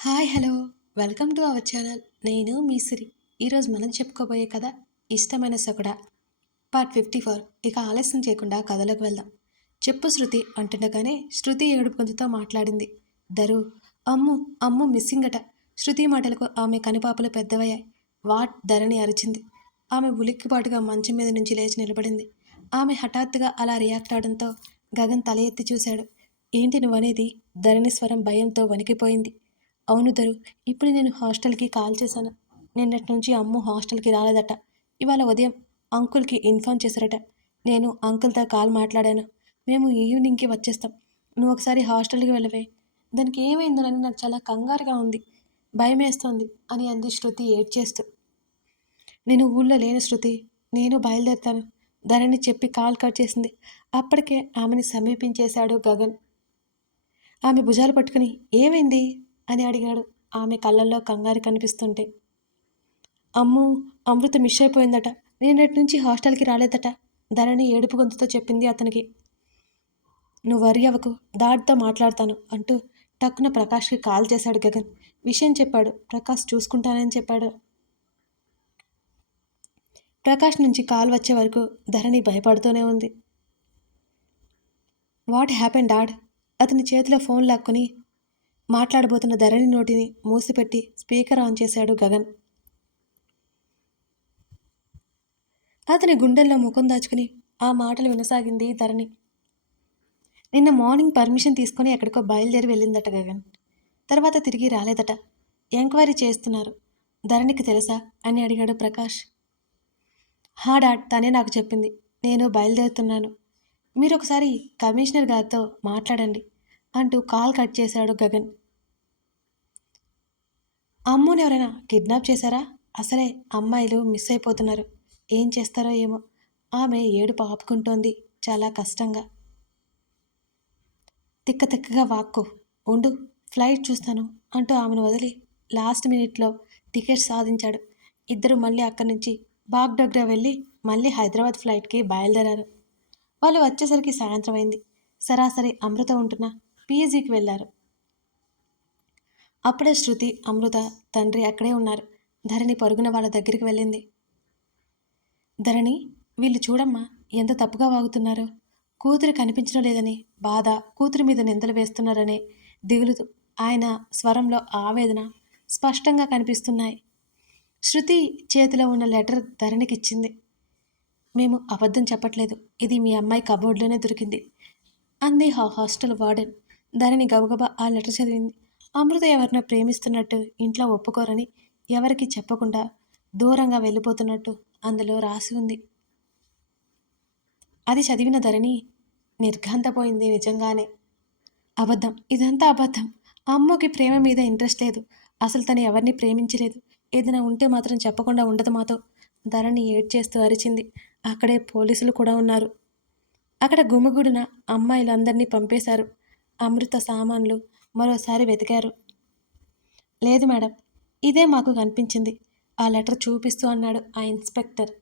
Hi hello welcome to our channel. నేను మీ సిరి. ఈరోజు మనం చెప్పుకోబోయే కథ ఇష్టమైన సొకడ పార్ట్ 54. ఇక ఆలస్యం చేయకుండా కథలోకి వెళ్దాం. చెప్పు శృతి అంటుండగానే శృతి ఏడుపు గొంతుతో మాట్లాడింది. దరు, అమ్ము అమ్ము మిస్సింగ్ అట. శృతి మాటలకు ఆమె కనుపాపలు పెద్దవయ్యాయి. వాట్ ధరణి అరిచింది. ఆమె ఉలిక్కిపాటుగా మంచం మీద నుంచి లేచి నిలబడింది. ఆమె హఠాత్తుగా అలా రియాక్ట్ అవడంతో గగన్ తల ఎత్తి చూశాడు. ఏంటి నువ్వనేది? ధరణి స్వరం భయంతో వణికిపోయింది. అవును దరు, ఇప్పుడు నేను హాస్టల్కి కాల్ చేశాను. నిన్నటి నుంచి అమ్ము హాస్టల్కి రాలేదట. ఇవాళ ఉదయం అంకుల్కి ఇన్ఫార్మ్ చేశారట. నేను అంకుల్తో కాల్ మాట్లాడాను. మేము ఈవినింగ్కి వచ్చేస్తాం. నువ్వు ఒకసారి హాస్టల్కి వెళ్ళవే. దానికి ఏమైందోనని నాకు చాలా కంగారుగా ఉంది, భయమేస్తోంది అని అంది శృతి ఏడ్చేస్తూ. నేను ఊళ్ళో లేను శృతి, నేను బయలుదేరుతాను ధరణి చెప్పి కాల్ కట్ చేసింది. అప్పటికే ఆమెని సమీపించేశాడు గగన్. ఆమె భుజాలు పట్టుకుని ఏమైంది అని అడిగాడు, ఆమె కళ్ళల్లో కంగారు కనిపిస్తుంటే. అమ్ము, అమృత మిస్ అయిపోయిందట. నిన్నటి నుంచి హాస్టల్కి రాలేదట. ధరణి ఏడుపు గొంతుతో చెప్పింది అతనికి. నువ్వు వరి అవ్వకు, దాడితో మాట్లాడతాను అంటూ టక్కున ప్రకాష్కి కాల్ చేశాడు గగన్. విషయం చెప్పాడు. ప్రకాష్ చూసుకుంటానని చెప్పాడు. ప్రకాష్ నుంచి కాల్ వచ్చే వరకు ధరణి భయపడుతూనే ఉంది. What happen dad? అతని చేతిలో ఫోన్ లాక్కుని మాట్లాడబోతున్న ధరణి నోటిని మూసిపెట్టి స్పీకర్ ఆన్ చేశాడు గగన్. అతని గుండెల్లో ముఖం దాచుకుని ఆ మాటలు వినసాగింది ధరణి. నిన్న మార్నింగ్ పర్మిషన్ తీసుకొని ఎక్కడికో బయలుదేరి వెళ్ళిందట గగన్. తర్వాత తిరిగి రాలేదట. ఎంక్వైరీ చేస్తున్నారు. ధరణికి తెలుసా అని అడిగాడు ప్రకాష్. హా డాడ్, తనే నాకు చెప్పింది. నేను బయలుదేరుతున్నాను. మీరు ఒకసారి కమిషనర్ గారితో మాట్లాడండి అంటూ కాల్ కట్ చేశాడు గగన్. అమ్ముని ఎవరైనా కిడ్నాప్ చేశారా? అసలే అమ్మాయిలు మిస్ అయిపోతున్నారు. ఏం చేస్తారో ఏమో. ఆమె ఏడుపు ఆపుకుంటోంది చాలా కష్టంగా. తిక్క తిక్కగా వాక్కు ఉండు, ఫ్లైట్ చూస్తాను అంటూ ఆమెను వదిలి లాస్ట్ మినిట్లో టికెట్ సాధించాడు. ఇద్దరు మళ్ళీ అక్కడి నుంచి బాగ్డోగ్రా వెళ్ళి మళ్ళీ హైదరాబాద్ ఫ్లైట్కి బయలుదేరారు. వాళ్ళు వచ్చేసరికి సాయంత్రం అయింది. సరాసరి అమృత ఉంటున్న పీజీకి వెళ్ళారు. అప్పుడే శృతి, అమృత తండ్రి అక్కడే ఉన్నారు. ధరణి పరుగున వాళ్ళ దగ్గరికి వెళ్ళింది. ధరణి, వీళ్ళు చూడమ్మా ఎంత తప్పుగా వాగుతున్నారో. కూతురు కనిపించడం లేదని బాధ, కూతురి మీద నిందలు వేస్తున్నారనే దిగులు ఆయన స్వరంలో ఆవేదన స్పష్టంగా కనిపిస్తున్నాయి. శృతి చేతిలో ఉన్న లెటర్ ధరణికిచ్చింది. మేము అబద్ధం చెప్పట్లేదు, ఇది మీ అమ్మాయి కబోర్డ్లోనే దొరికింది అంది హాస్టల్ వార్డెన్. ధరణి గబగబా ఆ లెటర్ చదివింది. అమృత ఎవరినో ప్రేమిస్తున్నట్టు, ఇంట్లో ఒప్పుకోరని ఎవరికి చెప్పకుండా దూరంగా వెళ్ళిపోతున్నట్టు అందులో రాసి ఉంది. అది చదివిన ధరణి నిర్ఘాంతపోయింది. నిజంగానే అబద్ధం, ఇదంతా అబద్ధం. అమ్మకి ప్రేమ మీద ఇంట్రెస్ట్ లేదు. అసలు తను ఎవరిని ప్రేమించలేదు. ఏదైనా ఉంటే మాత్రం చెప్పకుండా ఉండదు మాతో. ధరణి ఏడ్చేస్తూ అరిచింది. అక్కడే పోలీసులు కూడా ఉన్నారు. అక్కడ గుమిగూడిన అమ్మాయిలందరినీ పంపేశారు. అమృత సామాన్లు మరోసారి వెతికారు. లేదు మేడం, ఇదే మాకు కనిపించింది ఆ లెటర్ చూపిస్తూ అన్నాడు ఆ ఇన్స్పెక్టర్.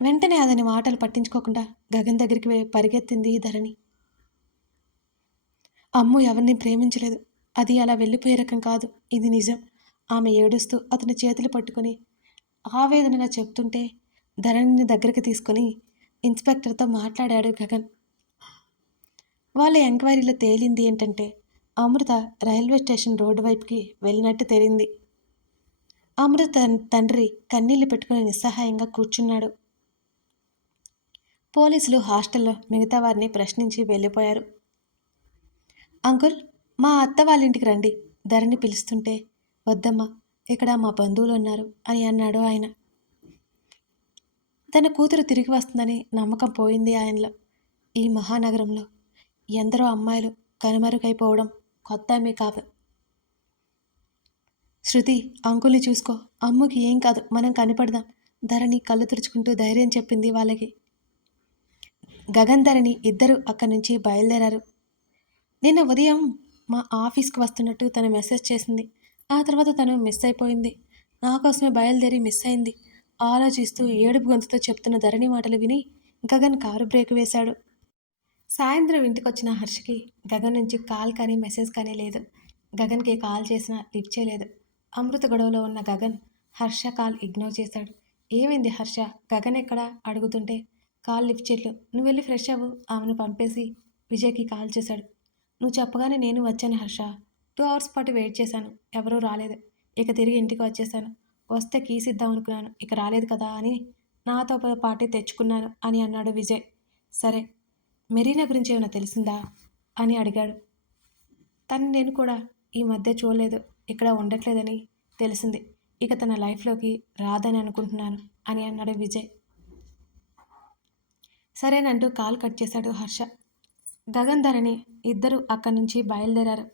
వెంటనే అతని మాటలు పట్టించుకోకుండా గగన్ దగ్గరికి పరిగెత్తింది ధరణి. అమ్ము ఎవరిని ప్రేమించలేదు. అది అలా వెళ్ళిపోయే రకం కాదు, ఇది నిజం. ఆమె ఏడుస్తూ అతని చేతులు పట్టుకొని ఆవేదనగా చెప్తుంటే ధరణిని దగ్గరికి తీసుకొని ఇన్స్పెక్టర్తో మాట్లాడాడు గగన్. వాళ్ళ ఎంక్వైరీలో తేలింది ఏంటంటే అమృత రైల్వే స్టేషన్ రోడ్డు వైపుకి వెళ్ళినట్టు తేలింది. అమృత తండ్రి కన్నీళ్లు పెట్టుకుని నిస్సహాయంగా కూర్చున్నాడు. పోలీసులు హాస్టల్లో మిగతా వారిని ప్రశ్నించి వెళ్ళిపోయారు. అంకుల్, మా అత్త వాళ్ళ ఇంటికి రండి ధరణి పిలుస్తుంటే, వద్దమ్మా, ఇక్కడ మా బంధువులు ఉన్నారు అని అన్నాడు ఆయన. తన కూతురు తిరిగి వస్తుందని నమ్మకం పోయింది ఆయనలో. ఈ మహానగరంలో ఎందరో అమ్మాయిలు కనుమరుగైపోవడం కొత్త ఏమీ కాదు. శృతి, అంకుల్ని చూసుకో, అమ్ముకి ఏం కాదు, మనం కనిపడదాం ధరణి కళ్ళు తుడుచుకుంటూ ధైర్యం చెప్పింది వాళ్ళకి. గగన్, ధరణి ఇద్దరు అక్కడి నుంచి బయలుదేరారు. నిన్న ఉదయం మా ఆఫీస్కి వస్తున్నట్టు తను మెసేజ్ చేసింది. ఆ తర్వాత తను మిస్ అయిపోయింది. నా కోసమే బయలుదేరి మిస్ అయింది ఆలోచిస్తూ ఏడుపు గొంతుతో చెప్తున్న ధరణి మాటలు విని గగన్ కారు బ్రేక్ వేశాడు. సాయంత్రం ఇంటికొచ్చిన హర్షకి గగన్ నుంచి కాల్ కానీ మెసేజ్ కానీ లేదు. గగన్కి కాల్ చేసినా లిఫ్ట్ చేయలేదు. అమృత గొడవలో ఉన్న గగన్ హర్ష కాల్ ఇగ్నోర్ చేశాడు. ఏమైంది హర్ష, గగన్ ఎక్కడా అడుగుతుంటే కాల్ లిఫ్ట్ చేయట్లు. నువ్వు వెళ్ళి ఫ్రెష్ అవ్వు, ఆమెను పంపేసి విజయ్కి కాల్ చేశాడు. నువ్వు చెప్పగానే నేను వచ్చాను హర్ష. 2 అవర్స్ పాటు వెయిట్ చేశాను, ఎవరూ రాలేదు. ఇక తిరిగి ఇంటికి వచ్చేసాను. వస్తే కీస్ ఇద్దాం అనుకున్నాను, ఇక రాలేదు కదా అని నాతో పాటే తెచ్చుకున్నాను అని అన్నాడు విజయ్. సరే, మెరీనా గురించి ఏమైనా తెలిసిందా అని అడిగాడు. తను నేను కూడా ఈ మధ్య చూడలేదు, ఇక్కడ ఉండట్లేదని తెలిసింది. ఇక తన లైఫ్లోకి రాదని అనుకుంటున్నాను అని అన్నాడు విజయ్. సరేనంటూ కాల్ కట్ చేశాడు హర్ష. గగన్ ధరణి ఇద్దరు అక్కడి నుంచి బయలుదేరారు.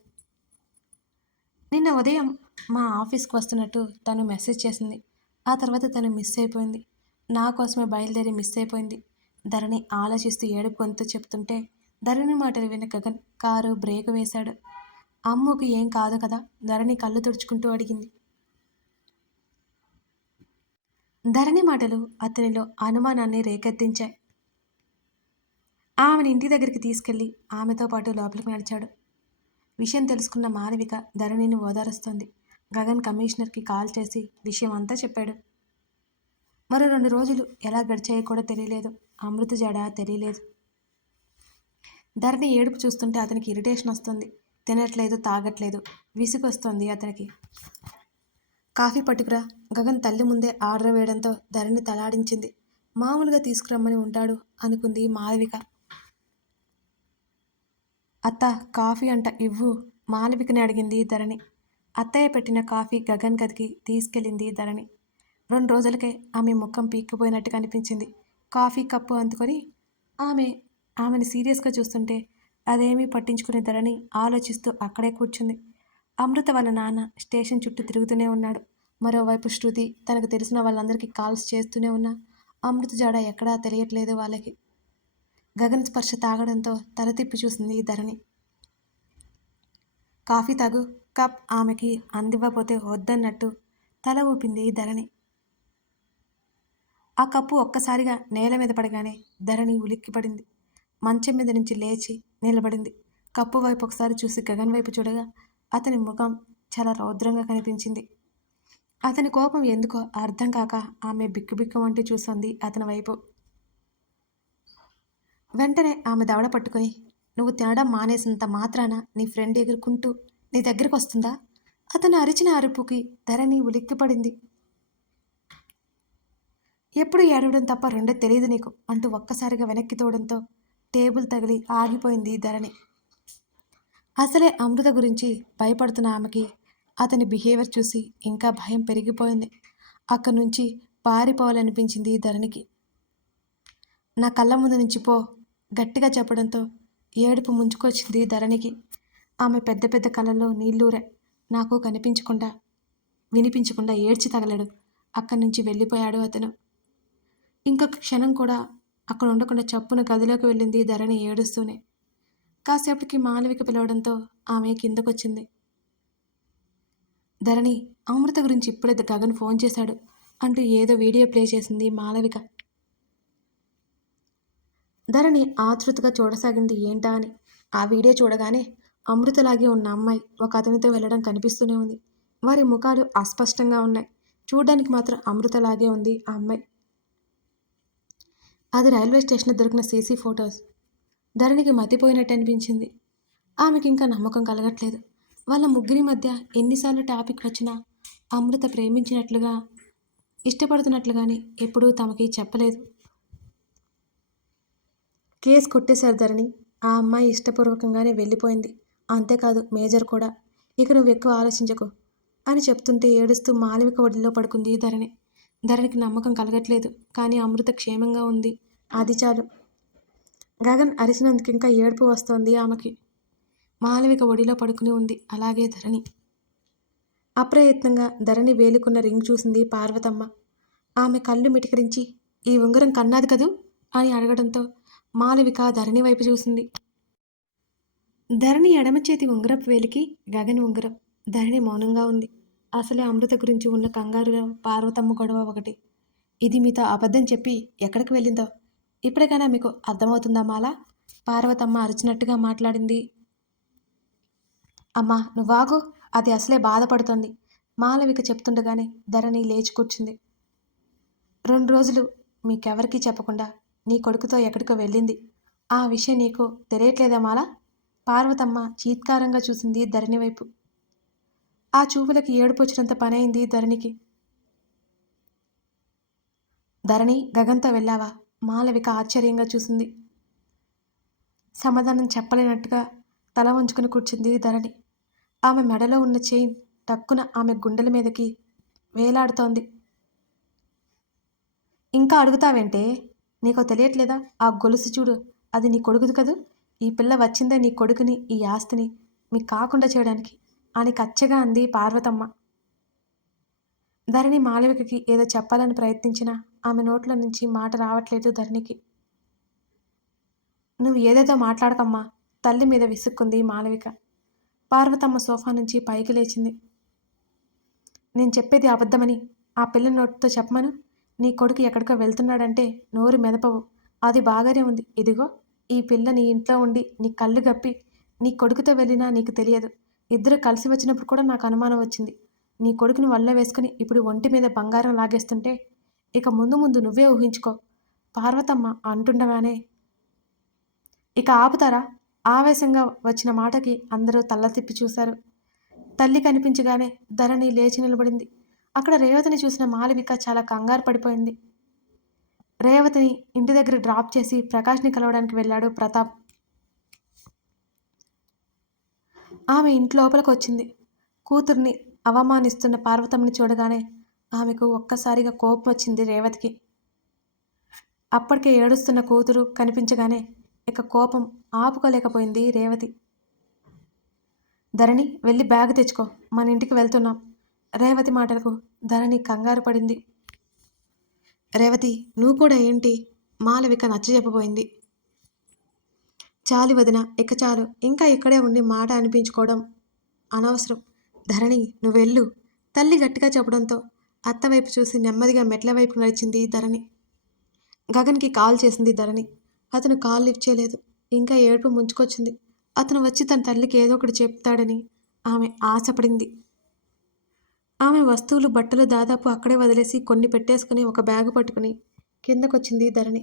నిన్న ఉదయం మా ఆఫీస్కి వస్తున్నట్టు తను మెసేజ్ చేసింది. ఆ తర్వాత తను మిస్ అయిపోయింది. నా కోసమే బయలుదేరి మిస్ అయిపోయింది. ధరణి ఆలోచిస్తూ ఏడుపు గొంతు చెప్తుంటే ధరణి మాటలు విన్న గగన్ కారు బ్రేక్ వేశాడు. అమ్ముకి ఏం కాదు కదా, ధరణి కళ్ళు తుడుచుకుంటూ అడిగింది. ధరణి మాటలు అతనిలో అనుమానాన్ని రేకెత్తించాయి. ఆమెను ఇంటి దగ్గరికి తీసుకెళ్లి ఆమెతో పాటు లోపలికి నడిచాడు. విషయం తెలుసుకున్న మాలవిక ధరణిని ఓదారుస్తోంది. గగన్ కమిషనర్కి కాల్ చేసి విషయం అంతా చెప్పాడు. మరో 2 రోజులు ఎలా గడిచాయో కూడా తెలియలేదు. అమృత జాడ తెలియలేదు. ధరణి ఏడుపు చూస్తుంటే అతనికి ఇరిటేషన్ వస్తుంది. తినట్లేదు, తాగట్లేదు, విసుగొస్తుంది అతనికి. కాఫీ పట్టుకురా, గగన్ తల్లి ముందే ఆర్డర్ వేయడంతో ధరణి తలాడించింది. మామూలుగా తీసుకురమ్మని ఉంటాడు అనుకుంది మాలవిక. అత్త, కాఫీ అంట, ఇవ్వు, మాలవికని అడిగింది ధరణి. అత్తయ్య పెట్టిన కాఫీ గగన్ గదికి తీసుకెళ్ళింది ధరణి. 2 రోజులకే ఆమె ముఖం పీక్కుపోయినట్టు కనిపించింది. కాఫీ కప్పు అందుకొని ఆమెను సీరియస్గా చూస్తుంటే అదేమీ పట్టించుకునే ధరణి ఆలోచిస్తూ అక్కడే కూర్చుంది. అమృత వాళ్ళ నాన్న స్టేషన్ చుట్టూ తిరుగుతూనే ఉన్నాడు. మరోవైపు శృతి తనకు తెలిసిన వాళ్ళందరికీ కాల్స్ చేస్తూనే ఉన్నా అమృత జాడ ఎక్కడా తెలియట్లేదు వాళ్ళకి. గగన్ స్పర్శ తాగడంతో తల తిప్పి చూసింది ధరణి. కాఫీ తాగు, కప్ ఆమెకి అందివ్వపోతే వద్దన్నట్టు తల ఊపింది ధరణి. ఆ కప్పు ఒక్కసారిగా నేల మీద పడగానే ధరణి ఉలిక్కిపడింది. మంచం మీద నుంచి లేచి నిలబడింది. కప్పు వైపు ఒకసారి చూసి గగన్ వైపు చూడగా అతని ముఖం చాలా రౌద్రంగా కనిపించింది. అతని కోపం ఎందుకో అర్థం కాక ఆమె బిక్కుబిక్కుమంటూ చూసింది అతని వైపు. వెంటనే ఆమె దవడ పట్టుకొని, నువ్వు తినడం మానేసినంత మాత్రాన నీ ఫ్రెండ్ ఎగురుకుంటూ నీ దగ్గరికి వస్తుందా? అతను అరిచిన అరుపుకి ధరణి ఉలిక్కిపడింది. ఎప్పుడు ఏడవడం తప్ప రెండో తెలియదు నీకు అంటూ ఒక్కసారిగా వెనక్కి తోడంతో టేబుల్ తగిలి ఆగిపోయింది ధరణి. అసలే అమృత గురించి భయపడుతున్న ఆమెకి అతని బిహేవియర్ చూసి ఇంకా భయం పెరిగిపోయింది. అక్కడి నుంచి పారిపోవాలనిపించింది ధరణికి. నా కళ్ళ ముందు నుంచి పో, గట్టిగా చెప్పడంతో ఏడుపు ముంచుకొచ్చింది ధరణికి. ఆమె పెద్ద పెద్ద కళ్ళల్లో నీళ్ళూరే. నాకు కనిపించకుండా వినిపించకుండా ఏడ్చి తగలడు. అక్కడి నుంచి వెళ్ళిపోయాడు అతను. ఇంకొక క్షణం కూడా అక్కడ ఉండకుండా చప్పున గదిలోకి వెళ్ళింది ధరణి ఏడుస్తూనే. కాసేపటికి మాలవిక పిలవడంతో ఆమె కిందకొచ్చింది. ధరణి, అమృత గురించి ఇప్పుడే గగన్ ఫోన్ చేశాడు అంటూ ఏదో వీడియో ప్లే చేసింది మాలవిక. ధరణి ఆతృతగా చూడసాగింది ఏంటా అని. ఆ వీడియో చూడగానే అమృతలాగే ఉన్న అమ్మాయి ఒక అతనితో వెళ్ళడం కనిపిస్తూనే ఉంది. వారి ముఖాలు అస్పష్టంగా ఉన్నాయి. చూడడానికి మాత్రం అమృతలాగే ఉంది ఆ అమ్మాయి. అది రైల్వే స్టేషన్లో దొరికిన సీసీ ఫొటోస్. ధరణికి మతిపోయినట్టు అనిపించింది. ఆమెకి ఇంకా నమ్మకం కలగట్లేదు. వాళ్ళ ముగ్గురి మధ్య ఎన్నిసార్లు టాపిక్ వచ్చినా అమృత ప్రేమించినట్లుగా, ఇష్టపడుతున్నట్లుగానే ఎప్పుడూ తమకి చెప్పలేదు. కేసు కొట్టేశారు ధరణి. ఆ అమ్మాయి ఇష్టపూర్వకంగానే వెళ్ళిపోయింది. అంతేకాదు మేజర్ కూడా. ఇక నువ్వు ఎక్కువ ఆలోచించకు అని చెప్తుంటే ఏడుస్తూ మాలవిక ఒడిలో పడుకుంది ధరణి. ధరణికి నమ్మకం కలగట్లేదు, కానీ అమృత క్షేమంగా ఉంది, అది చాలు. గగన్ అరిచినందుకు ఇంకా ఏడుపు వస్తోంది ఆమెకి. మాలవిక ఒడిలో పడుకుని ఉంది, అలాగే ధరణి. అప్రయత్నంగా ధరణి వేలుకున్న రింగ్ చూసింది పార్వతమ్మ. ఆమె కళ్ళు మిటికరించి, ఈ ఉంగరం కన్నాది కదూ అని అడగడంతో మాలవిక ధరణి వైపు చూసింది. ధరణి ఎడమ చేతి ఉంగరపు వేలికి గగన్ ఉంగరం. ధరణి మౌనంగా ఉంది. అసలే అమృత గురించి ఉన్న కంగారులో పార్వతమ్మ గొడవ ఒకటి. ఇది మీతో అబద్ధం చెప్పి ఎక్కడికి వెళ్ళిందో ఇప్పటికైనా మీకు అర్థమవుతుందా మాలా? పార్వతమ్మ అరిచినట్టుగా మాట్లాడింది. అమ్మా నువ్వాగు, అది అసలే బాధపడుతోంది. మాలవిక చెప్తుండగానే ధరణి లేచి కూర్చుంది. 2 రోజులు మీకెవరికీ చెప్పకుండా నీ కొడుకుతో ఎక్కడికో వెళ్ళింది. ఆ విషయం నీకు తెలియట్లేదా మాల? పార్వతమ్మ చీత్కారంగా చూసింది ధరణి వైపు. ఆ చూపులకి ఏడుపొచ్చినంత పనైంది ధరణికి. ధరణి, గగన్తో వెళ్ళావా? మాలవిక ఆశ్చర్యంగా చూసింది. సమాధానం చెప్పలేనట్టుగా తల వంచుకుని కూర్చుంది ధరణి. ఆమె మెడలో ఉన్న చైన్ టక్కున ఆమె గుండెల మీదకి వేలాడుతోంది. ఇంకా అడుగుతావేంటే? నీకో తెలియట్లేదా? ఆ గొలుసు చూడు, అది నీ కొడుకుది కదూ. ఈ పిల్ల వచ్చిందే నీ కొడుకుని, ఈ ఆస్తిని మీకు కాకుండా చేయడానికి అని కచ్చగా అంది పార్వతమ్మ. ధరణి మాలవికకి ఏదో చెప్పాలని ప్రయత్నించినా ఆమె నోట్లో నుంచి మాట రావట్లేదు ధరణికి. నువ్వు ఏదేదో మాట్లాడకమ్మా, తల్లి మీద విసుక్కుంది మాలవిక. పార్వతమ్మ సోఫా నుంచి పైకి లేచింది. నేను చెప్పేది అబద్ధమని ఆ పిల్ల నోటితో చెప్పమను. నీ కొడుకు ఎక్కడికో వెళ్తున్నాడంటే నోరు మెదపవు. అది బాగానే ఉంది. ఇదిగో ఈ పిల్ల నీ ఇంట్లో ఉండి నీ కళ్ళు గప్పి నీ కొడుకుతో వెళ్ళినా నీకు తెలియదు. ఇద్దరు కలిసి వచ్చినప్పుడు కూడా నాకు అనుమానం వచ్చింది. నీ కొడుకుని వల్ల వేసుకుని ఇప్పుడు ఒంటి మీద బంగారం లాగేస్తుంటే ఇక ముందు ముందు నువ్వే ఊహించుకో. పార్వతమ్మ అంటుండగానే ఇక ఆపుతారా? ఆవేశంగా వచ్చిన మాటకి అందరూ తల్ల తిప్పి చూశారు. తల్లి కనిపించగానే ధరణి లేచి నిలబడింది. అక్కడ రేవతిని చూసిన మాలవిక చాలా కంగారు పడిపోయింది. రేవతిని ఇంటి దగ్గర డ్రాప్ చేసి ప్రకాష్ని కలవడానికి వెళ్ళాడు ప్రతాప్. ఆమె ఇంటి లోపలికి వచ్చింది. కూతుర్ని అవమానిస్తున్న పార్వతమ్మని చూడగానే ఆమెకు ఒక్కసారిగా కోపం వచ్చింది రేవతికి. అప్పటికే ఏడుస్తున్న కూతురు కనిపించగానే ఇక కోపం ఆపుకోలేకపోయింది రేవతి. ధరణి, వెళ్ళి బ్యాగ్ తెచ్చుకో, మన ఇంటికి వెళ్తున్నాం. రేవతి మాటలకు ధరణి కంగారు పడింది. రేవతి, నువ్వు కూడా ఏంటి? మాలవిక నచ్చజెప్పబోయింది. చాలు వదిన, ఇక చాలు. ఇంకా ఇక్కడే ఉండి మాట అనిపించుకోవడం అనవసరం. ధరణి, నువ్వెళ్ళు. తల్లి గట్టిగా చెప్పడంతో అత్తవైపు చూసి నెమ్మదిగా మెట్ల వైపు నడిచింది ధరణి. గగన్కి కాల్ చేసింది ధరణి. అతను కాల్ లిఫ్ట్ చేయలేదు. ఇంకా ఏడుపు ముంచుకొచ్చింది. అతను వచ్చి తన తల్లికి ఏదో ఒకటి చెప్తాడని ఆమె ఆశపడింది. ఆమె వస్తువులు బట్టలు దాదాపు అక్కడే వదిలేసి కొన్ని పెట్టేసుకుని ఒక బ్యాగు పట్టుకుని కిందకొచ్చింది ధరణి.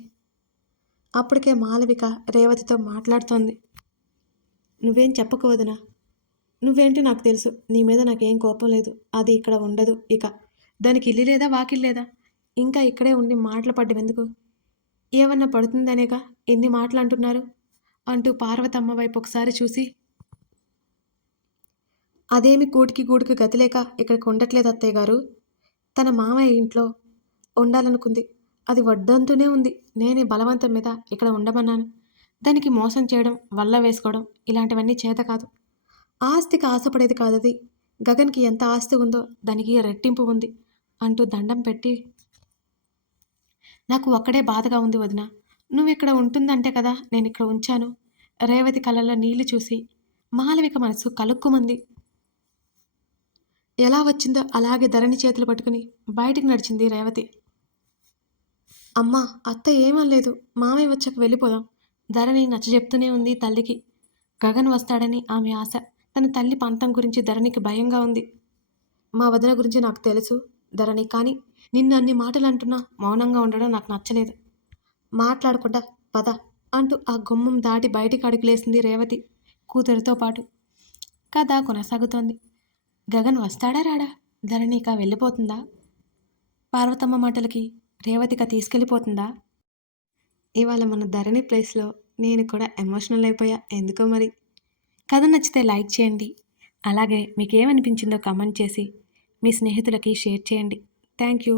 అప్పటికే మాలవిక రేవతితో మాట్లాడుతోంది. నువ్వేం చెప్పకు వదినా. నువ్వేంటి నాకు తెలుసు. నీ మీద నాకేం కోపం లేదు. అది ఇక్కడ ఉండదు. ఇక దానికి ఇల్లు లేదా, వాకిల్ లేదా? ఇంకా ఇక్కడే ఉండి మాటలు పడ్డం ఎందుకు? ఏమన్నా పడుతుందనేగా ఎన్ని మాటలు అంటున్నారు అంటూ పార్వతమ్మ వైపు ఒకసారి చూసి, అదేమి కూటికి గూడికి గతిలేక ఇక్కడికి ఉండట్లేదు అత్తయ్య గారు. తన మామయ్య ఇంట్లో ఉండాలనుకుంది. అది వద్దంటూనే ఉంది. నేనే బలవంతం మీద ఇక్కడ ఉండమన్నాను. దానికి మోసం చేయడం, వల్ల వేసుకోవడం ఇలాంటివన్నీ చేత కాదు. ఆస్తికి ఆశపడేది కాదది. గగన్కి ఎంత ఆస్తి ఉందో దానికి రెట్టింపు ఉంది అంటూ దండం పెట్టి, నాకు ఒక్కడే బాధగా ఉంది వదిన. నువ్వు ఇక్కడ ఉంటుందంటే కదా నేను ఇక్కడ ఉంచాను. రేవతి కళ్ళల్లో నీళ్లు చూసి మాలవిక మనసు కలుక్కుమంది. ఎలా వచ్చిందో అలాగే ధరణి చేతులు పట్టుకుని బయటికి నడిచింది రేవతి. అమ్మా, అత్త ఏమనలేదు. మామయ్య వచ్చాక వెళ్ళిపోదాం. ధరణి నచ్చజెప్తూనే ఉంది తల్లికి. గగన్ వస్తాడని ఆమె ఆశ. తన తల్లి పంతం గురించి ధరణికి భయంగా ఉంది. మా వదిన గురించి నాకు తెలుసు ధరణి, కానీ నిన్ను అన్ని మాటలు అంటున్నా మౌనంగా ఉండడం నాకు నచ్చలేదు. మాట్లాడకుండా పద అంటూ ఆ గుమ్మం దాటి బయటికి అడుగులేసింది రేవతి కూతురితో పాటు. కథ కొనసాగుతోంది. గగన్ వస్తాడా రాడా? ధరణిక వెళ్ళిపోతుందా? పార్వతమ్మ మాటలకి రేవతిక తీసుకెళ్ళిపోతుందా? ఇవాళ మన ధరణి ప్లేస్లో నేను కూడా ఎమోషనల్ అయిపోయా ఎందుకో మరి. కథ నచ్చితే లైక్ చేయండి. అలాగే మీకేమనిపించిందో కామెంట్ చేసి మీ స్నేహితులకి షేర్ చేయండి. Thank you.